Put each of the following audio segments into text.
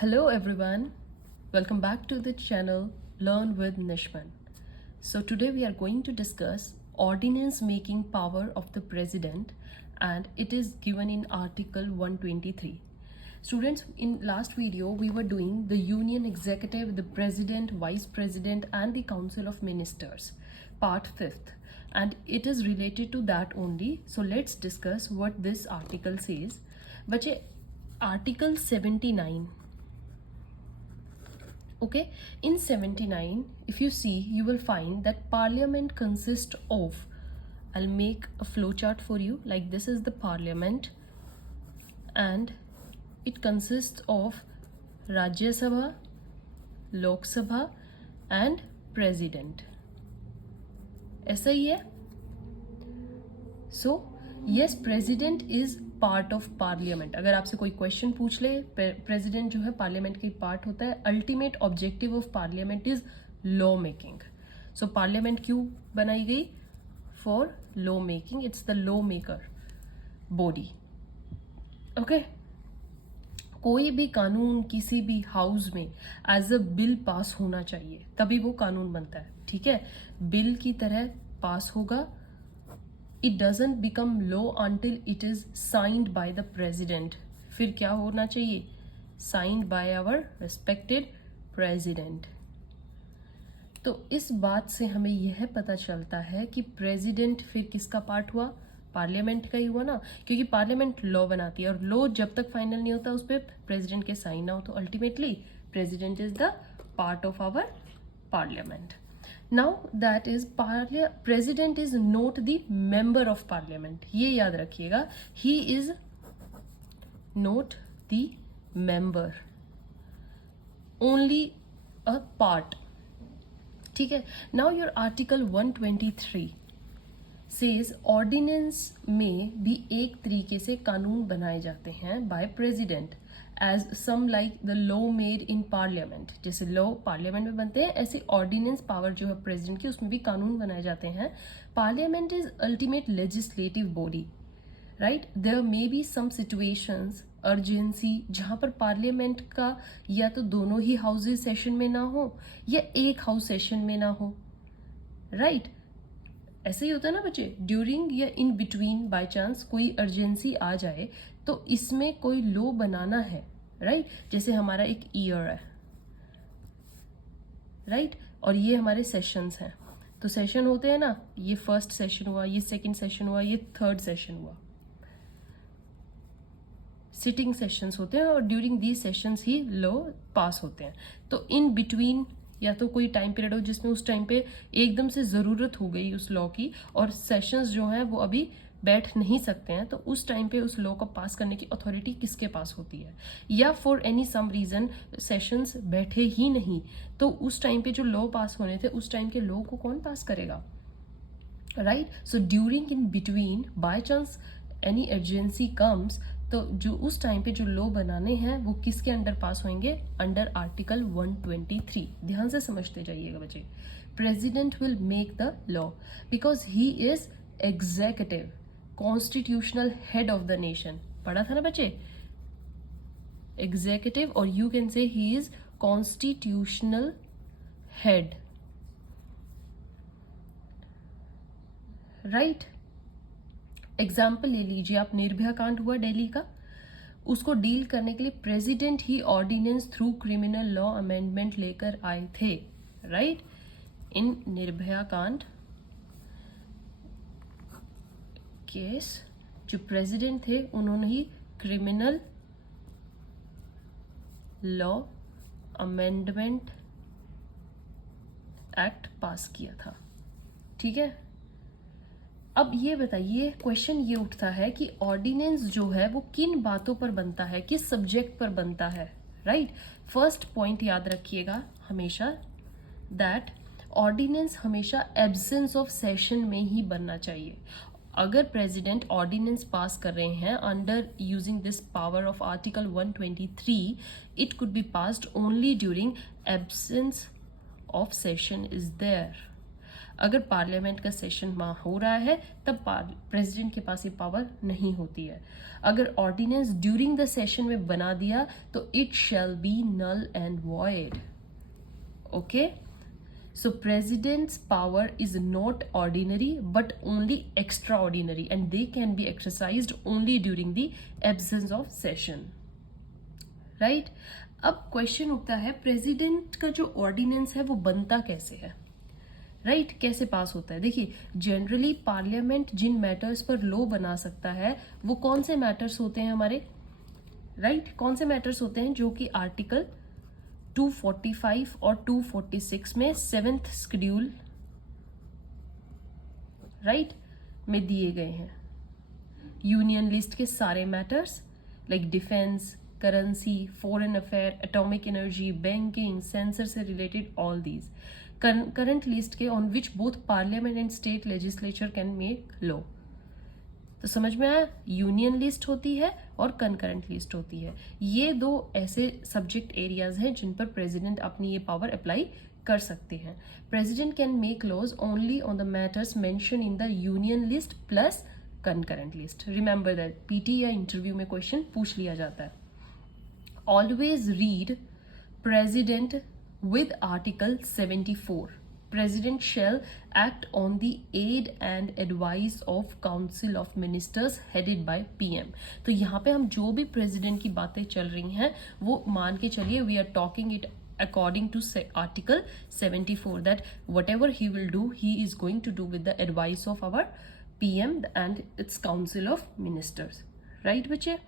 Hello everyone, welcome back to the channel Learn with Nishman. So today we are going to discuss ordinance making power of the president, and it is given in article 123. Students, in last video we were doing the union executive, the president, vice president and the council of ministers, part 5th, and it is related to that only. So let's discuss what this article says. बच्चे article 79. Okay, in 79, if you see, you will find that parliament consists of, I'll make a flowchart for you, like this is the parliament, and it consists of Rajya Sabha, Lok Sabha and president. ऐसा ही है. So yes, president is part of parliament. अगर आपसे कोई question पूछ ले, president जो है parliament की पार्ट होता है. Ultimate objective of parliament is law making. So parliament क्यों बनाई गई? For law making. It's the law maker body. Okay, कोई भी कानून किसी भी हाउस में एज अ बिल पास होना चाहिए, तभी वो कानून बनता है. ठीक है, बिल की तरह पास होगा. It doesn't become law until it is signed by the president. फिर क्या होना चाहिए? Signed by our respected president. तो इस बात से हमें यह पता चलता है कि प्रेसिडेंट फिर किसका पार्ट हुआ? पार्लियामेंट का ही हुआ ना, क्योंकि पार्लियामेंट लॉ बनाती है और लॉ जब तक फाइनल नहीं होता उस पर प्रेसिडेंट के साइन ना हो, तो ultimately president is the part of our parliament. Now that is president is not the member of parliament. ये याद रखिएगा, he is not the member, only a part. ठीक है. Now your article 123 says ordinance में भी एक तरीके से कानून बनाए जाते हैं by president as some like the law made in parliament. जैसे लॉ पार्लियामेंट में बनते हैं, ऐसे ऑर्डिनेंस पावर जो है प्रेसिडेंट की, उसमें भी कानून बनाए जाते हैं. Parliament is ultimate legislative body, right. There may be some situations urgency जहां पर पार्लियामेंट का या तो दोनों ही हाउसेज सेशन में ना हो या एक हाउस सेशन में ना हो, राइट. ऐसे ही होता है ना बच्चे, ड्यूरिंग या इन बिटवीन बाय चांस कोई अर्जेंसी आ जाए तो इसमें कोई लॉ बनाना है, राइट. जैसे हमारा एक ईयर है, राइट, और ये हमारे सेशंस हैं. तो सेशन होते हैं ना, ये फर्स्ट सेशन हुआ, ये सेकंड सेशन हुआ, ये थर्ड सेशन हुआ. सिटिंग सेशंस होते हैं और during these sessions he law पास होते हैं. तो इन बिटवीन या तो कोई टाइम पीरियड हो जिसमें उस टाइम पे एकदम से ज़रूरत हो गई उस लॉ की और सेशंस जो हैं वो अभी बैठ नहीं सकते हैं, तो उस टाइम पे उस लॉ को पास करने की अथॉरिटी किसके पास होती है? या for any some reason sessions बैठे ही नहीं, तो उस टाइम पे जो लॉ पास होने थे उस टाइम के लॉ को कौन पास करेगा, right. So during in between by chance any emergency comes, तो जो उस टाइम पे जो लॉ बनाने हैं वो किसके अंडर पास होंगे? Under article 123. ध्यान से समझते जाइएगा बच्चे. President will make the law because he is executive constitutional head of the nation. पढ़ा था ना बच्चे, एग्जीक्यूटिव, और you can say he is constitutional head, right. Example ले लीजिए आप, निर्भया कांड हुआ दिल्ली का, उसको डील करने के लिए प्रेसिडेंट ही ordinance through criminal law amendment लेकर आए थे, राइट. इन निर्भया कांड केस जो प्रेसिडेंट थे उन्होंने ही criminal law amendment act pass किया था. ठीक है. अब ये बताइए, क्वेश्चन ये उठता है कि ऑर्डिनेंस जो है वो किन बातों पर बनता है, किस सब्जेक्ट पर बनता है, राइट. फर्स्ट पॉइंट याद रखिएगा हमेशा, दैट ऑर्डिनेंस हमेशा एब्सेंस ऑफ सेशन में ही बनना चाहिए. अगर प्रेसिडेंट ऑर्डिनेंस पास कर रहे हैं under using this power of article 123, it could be passed only during absence of session is there. अगर पार्लियामेंट का सेशन हो रहा है तब प्रेसिडेंट के पास ये पावर नहीं होती है। अगर ऑर्डिनेंस ड्यूरिंग द सेशन में बना दिया तो it shall be null and void. Okay, so president's power is not ordinary but only extraordinary and they can be exercised only during the absence of session, right? अब question उठता है president का जो ordinance है वो बनता कैसे है, राइट? कैसे पास होता है? देखिए, जनरली पार्लियामेंट जिन मैटर्स पर लॉ बना सकता है वो कौन से मैटर्स होते हैं हमारे, राइट? कौन से मैटर्स होते हैं जो कि आर्टिकल 245 और 246 में 7th शेड्यूल, राइट, में दिए गए हैं। यूनियन लिस्ट के सारे matters like defence, currency, foreign affair, atomic energy, banking, censor से related all these. Current list के on which both parliament and state legislature can make law. तो समझ में आया, यूनियन लिस्ट होती है और कंकरेंट लिस्ट होती है। ये दो ऐसे सब्जेक्ट एरियाज हैं जिन पर प्रेसिडेंट अपनी ये पावर अप्लाई कर सकते हैं। President can make laws only on the matters mention in the union list plus concurrent list. Remember that, PT या इंटरव्यू में क्वेश्चन पूछ लिया जाता है। Always read president with Article 74. President shall act on the aid and advice of Council of Ministers headed by PM. तो यहाँ पे हम जो भी प्रेसिडेंट की बातें चल रही हैं वो मान के चलिए we are talking it according to Article 74 that whatever he will do he is going to do with the advice of our PM and its Council of Ministers. Right बच्चे?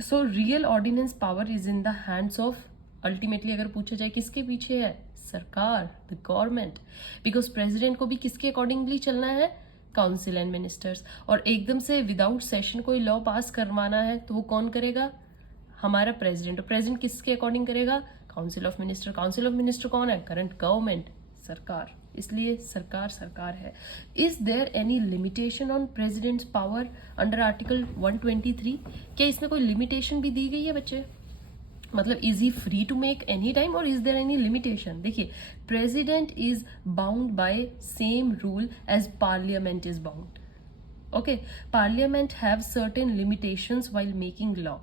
So real ordinance power is in the hands of, ultimately अगर पूछा जाए किसके पीछे है, सरकार, the government, because president को भी किसके अकॉर्डिंगली चलना है, काउंसिल एंड मिनिस्टर्स। और एकदम से विदाउट सेशन कोई लॉ पास करवाना है तो वो कौन करेगा, हमारा प्रेसिडेंट। और प्रेसिडेंट किसके अकॉर्डिंग करेगा, council of minister. Council of minister कौन है, करंट गवर्नमेंट, सरकार। इसलिए सरकार सरकार है। Is there any limitation on president's power under article 123? क्या इसमें कोई लिमिटेशन भी दी गई है बच्चे? मतलब is he free to make any time और इज देयर एनी लिमिटेशन? देखिए, president is bound by same rule as parliament is bound. Okay, parliament have certain limitations while making law.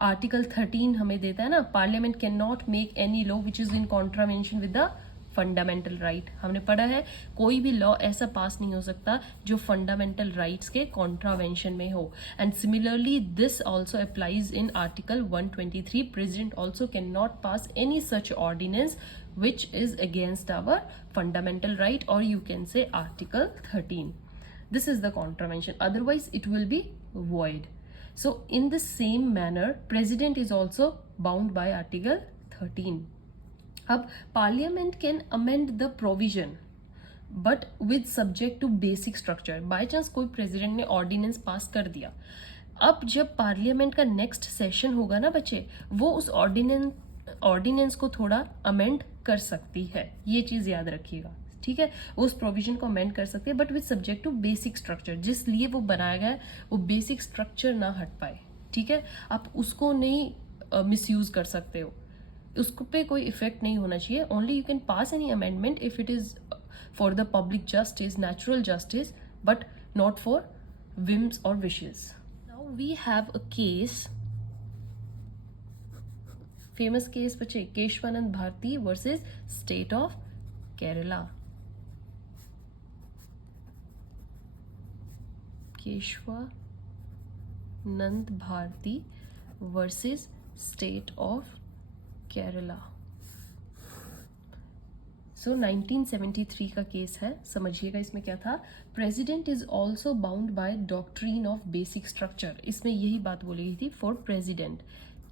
Article 13 हमें देता है ना, parliament can not make any law which is in contravention with the fundamental right. हमने पढ़ा है कोई भी law ऐसा पास नहीं हो सकता जो फंडामेंटल राइट्स के कॉन्ट्रावेंशन में हो। And similarly this also applies in article 123। President also can not pass any such ordinance which is against our fundamental right, or you can say article 13. This is the contravention, otherwise it will be void. So in the same manner president is also bound by article 13. अब parliament can amend the provision but with subject to basic structure. By chance कोई president ने ordinance pass कर दिया, अब जब parliament का next session होगा ना बच्चे, वो उस ऑर्डिनेंस को थोड़ा अमेंड कर सकती है। ये चीज याद रखिएगा, ठीक है? वो उस प्रोविजन को अमेंड कर सकते हैं but with subject to basic structure. जिस लिए वो बनाया गया है वो बेसिक स्ट्रक्चर ना हट पाए, ठीक है? आप उसको नहीं मिसयूज कर सकते हो, उसको पे कोई इफेक्ट नहीं होना चाहिए। Only you can pass any amendment if it is for the public justice, natural justice, but not for whims or wishes. Now we have a case, famous case बच्चे, Kesavananda Bharati versus state of Kerala. Kesavananda Bharati versus state of Kerala. So 1973 का case है, समझिएगा इसमें क्या था। President is also bound by doctrine of basic structure. इसमें यही बात बोली गई थी फॉर प्रेसिडेंट।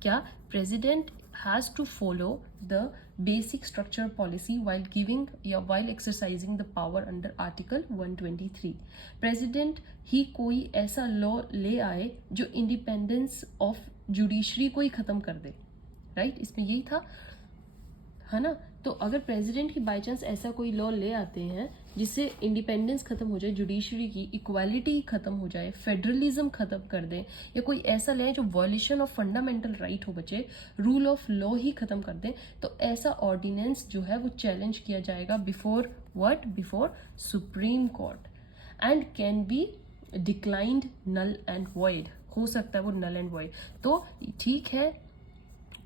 क्या? President has to follow the basic structure policy while giving या while exercising the power under article 123। President ही कोई ऐसा लॉ ले आए जो इंडिपेंडेंस ऑफ जुडिशरी को ही खत्म कर दे, राइट? इसमें यही था, है ना? तो अगर प्रेसिडेंट ही बाई चांस ऐसा कोई लॉ ले आते हैं जिससे इंडिपेंडेंस खत्म हो जाए, जुडिशरी की इक्वालिटी खत्म हो जाए, फेडरलिज्म खत्म कर दें, या कोई ऐसा ले जो वॉल्यूशन ऑफ फंडामेंटल राइट हो बचे, रूल ऑफ लॉ ही खत्म कर दें, तो ऐसा ऑर्डिनेंस जो है वो चैलेंज किया जाएगा before what, before supreme court, and can be declined null and void, हो सकता है वो नल एंड वॉइड। तो ठीक है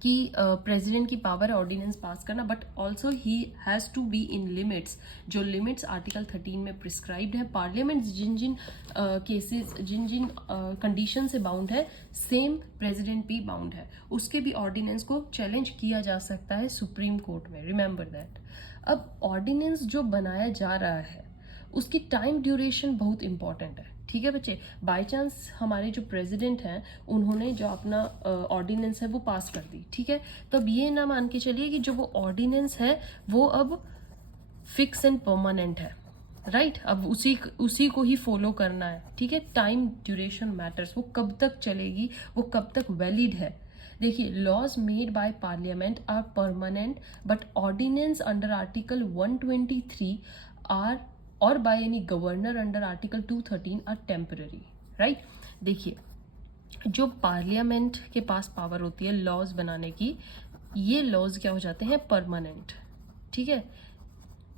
कि प्रेसिडेंट की पावर है ऑर्डिनेंस पास करना, but also he has to be in limits, जो लिमिट्स आर्टिकल 13 में प्रिस्क्राइब्ड है। पार्लियामेंट जिन जिन केसेस, जिन जिन कंडीशन से बाउंड है, सेम प्रेसिडेंट भी बाउंड है, उसके भी ऑर्डिनेंस को चैलेंज किया जा सकता है सुप्रीम कोर्ट में, रिमेंबर दैट। अब ऑर्डिनेंस जो बनाया जा रहा है उसकी टाइम ड्यूरेशन बहुत इंपॉर्टेंट है, ठीक है बच्चे। बाय चांस हमारे जो प्रेसिडेंट हैं उन्होंने जो अपना ऑर्डिनेंस है वो पास कर दी, ठीक है, तो अब ये ना मान के चलिए कि जो वो ऑर्डिनेंस है वो अब फिक्स एंड परमानेंट है, राइट। अब उसी को ही फॉलो करना है, ठीक है। टाइम ड्यूरेशन मैटर्स, वो कब तक चलेगी, वो कब तक वैलिड है। देखिए, laws made by parliament are permanent, but ordinance under article 123 are और by any governor under article 213 are temporary, right. देखिए, जो पार्लियामेंट के पास पावर होती है लॉज बनाने की, ये लॉज क्या हो जाते हैं, परमानेंट, ठीक है।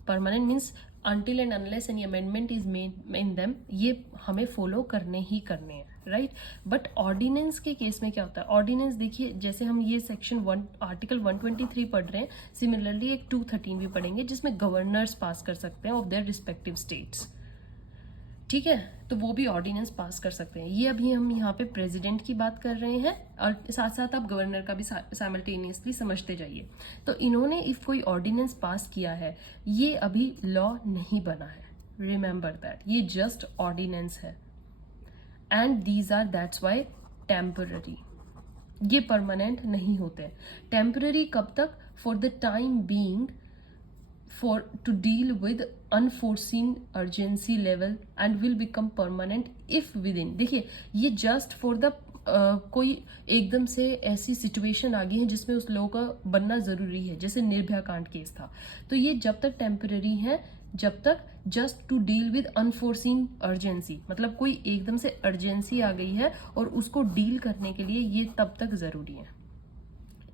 Permanent means until and unless any amendment is made in them, ये हमें फॉलो करने ही करने हैं, राइट। बट ऑर्डिनेंस के केस में क्या होता है, ऑर्डिनेंस देखिए, जैसे हम ये सेक्शन 1 आर्टिकल 123 पढ़ रहे हैं, सिमिलरली एक 213 भी पढ़ेंगे जिसमें गवर्नर्स पास कर सकते हैं ऑफ देयर रिस्पेक्टिव स्टेट्स, ठीक है, तो वो भी ऑर्डिनेंस पास कर सकते हैं। ये अभी हम यहाँ पे प्रेसिडेंट की बात कर रहे हैं, और साथ साथ आप गवर्नर का भी साइमल्टेनियसली समझते जाइए। तो इन्होंने इफ कोई ऑर्डिनेंस पास किया है, ये अभी लॉ नहीं बना है, रिमेंबर दैट, ये जस्ट ऑर्डिनेंस है, and these are that's why temporary, ये परमानेंट नहीं होते। टेम्पररी कब तक, for the time being, for to deal with unforeseen urgency level and will become permanent if within, देखिए ये just for the कोई एकदम से ऐसी सिचुएशन आ गई है जिसमें उस लोगों का बनना जरूरी है, जैसे निर्भया कांड केस था, तो ये जब तक टेम्पररी है, जब तक just to deal with unforeseen urgency, मतलब कोई एकदम से अर्जेंसी आ गई है और उसको डील करने के लिए ये तब तक जरूरी है,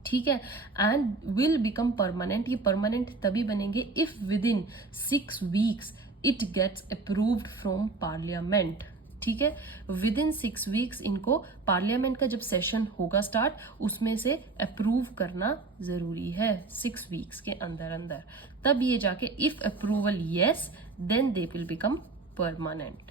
ठीक है। एंड विल बिकम परमानेंट, ये परमानेंट तभी बनेंगे if within 6 weeks it gets approved from parliament, ठीक है। विद इन 6 वीक्स इनको पार्लियामेंट का जब सेशन होगा स्टार्ट, उसमें से अप्रूव करना जरूरी है 6 वीक्स के अंदर अंदर, तब ये जाके if approval yes then they will become permanent.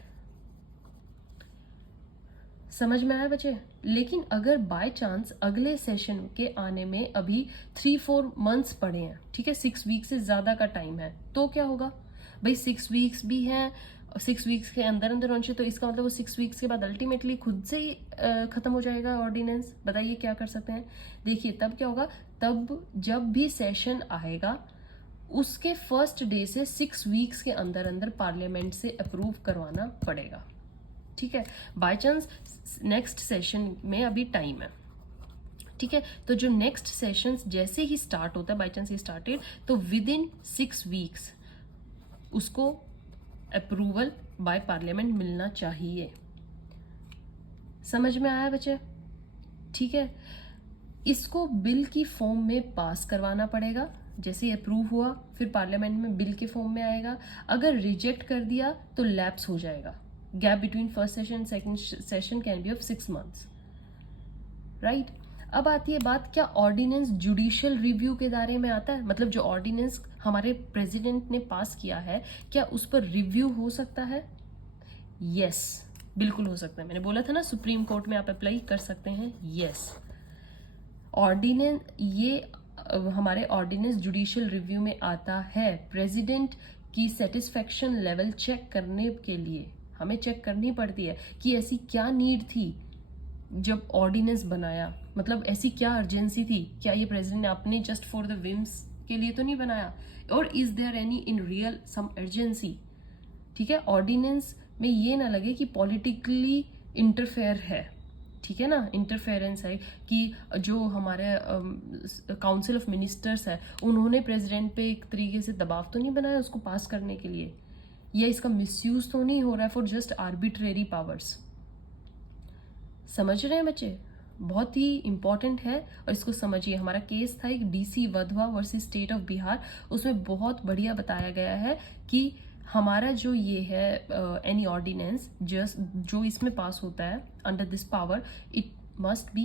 समझ में आया बच्चे। लेकिन अगर बाय चांस अगले सेशन के आने में अभी 3-4 मंथ्स पड़े हैं, ठीक है, 6 वीक से ज्यादा का टाइम है, तो क्या होगा भाई, 6 वीक्स भी हैं, 6 वीक्स के अंदर अंदर होने चाहिए, तो इसका मतलब वो 6 वीक्स के बाद अल्टीमेटली खुद से ही खत्म हो जाएगा ऑर्डिनेंस। बताइए क्या कर सकते हैं। देखिए तब क्या होगा, तब जब भी सेशन आएगा उसके फर्स्ट डे से 6 वीक्स के अंदर अंदर पार्लियामेंट से अप्रूव करवाना पड़ेगा, ठीक है। बाय चांस नेक्स्ट सेशन में अभी टाइम है, ठीक है, तो जो नेक्स्ट सेशन जैसे ही स्टार्ट होता है, बाय चांस ही स्टार्टेड, तो विद इन 6 वीक्स उसको अप्रूवल बाय पार्लियामेंट मिलना चाहिए। समझ में आया बच्चे, ठीक है। इसको बिल की फॉर्म में पास करवाना पड़ेगा, जैसे ही अप्रूव हुआ फिर पार्लियामेंट में बिल के फॉर्म में आएगा। अगर रिजेक्ट कर दिया तो लैप्स हो जाएगा, gap between first session second session can be of 6 months, right. अब आती है बात, क्या ऑर्डिनेंस जुडिशियल रिव्यू के दायरे में आता है, मतलब जो ऑर्डिनेंस हमारे प्रेसिडेंट ने पास किया है क्या उस पर रिव्यू हो सकता है। यस, बिल्कुल हो सकता है, मैंने बोला था ना सुप्रीम कोर्ट में आप अप्लाई कर सकते हैं। यस, ऑर्डिनेंस, ये हमारे ऑर्डिनेंस जुडिशियल रिव्यू में आता है। प्रेसिडेंट की सेटिस्फेक्शन लेवल चेक करने के लिए हमें चेक करनी पड़ती है कि ऐसी क्या नीड थी जब ऑर्डिनेंस बनाया, मतलब ऐसी क्या अर्जेंसी थी, क्या ये प्रेसिडेंट ने अपने जस्ट फॉर द विम्स के लिए तो नहीं बनाया, और is there any in real some urgency, ठीक है। ऑर्डिनेंस में ये ना लगे कि पॉलिटिकली इंटरफेयर है, ठीक है ना, इंटरफेरेंस है कि जो हमारे काउंसिल ऑफ मिनिस्टर्स है उन्होंने प्रेसिडेंट पे एक तरीके से दबाव तो नहीं बनाया उसको पास करने के लिए, या इसका मिसयूज तो नहीं हो रहा है फॉर जस्ट आर्बिट्रेरी पावर्स। समझ रहे हैं बच्चे? बहुत ही इंपॉर्टेंट है और इसको समझिए। हमारा केस था एक DC Wadhwa versus state of Bihar, उसमें बहुत बढ़िया बताया गया है कि हमारा जो ये है एनी ऑर्डिनेंस जो इसमें पास होता है under this power, it must be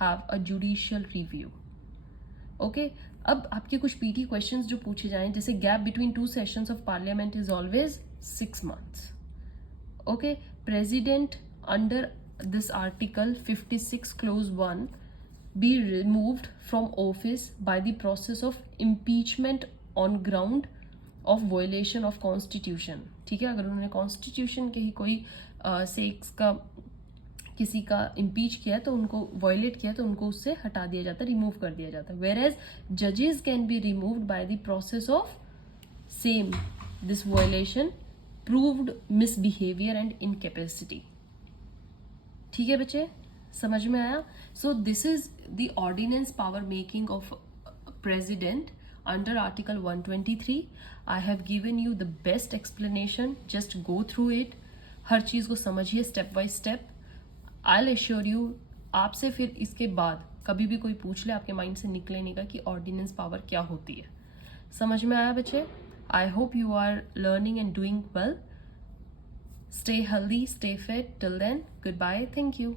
have a judicial review. Okay, अब आपके कुछ पीटी क्वेश्चंस जो पूछे जाएं, जैसे gap between 2 sessions of parliament is always 6 months। Okay, president under this article 56 clause 1 be removed from office by the process of impeachment on ground of violation of constitution। ठीक है, अगर उन्होंने constitution के ही कोई सेक्स का किसी का impeach किया तो उनको वायलेट किया तो उनको उससे हटा दिया जाता है, रिमूव कर दिया जाता है। वेयर एज जजेस can be removed by the process of same this violation proved misbehaviour and incapacity. ठीक है बच्चे, समझ में आया? So this is the ordinance power making of president under article 123। I have given you the best explanation, just go through it, हर चीज को समझिए step by step. I will assure you, आपसे फिर इसके बाद कभी भी कोई पूछ ले आपके माइंड से निकले नहीं का कि ऑर्डिनेंस पावर क्या होती है। समझ में आया बच्चे? I hope you are learning and doing well. Stay healthy, stay fit. Till then, goodbye. Thank you.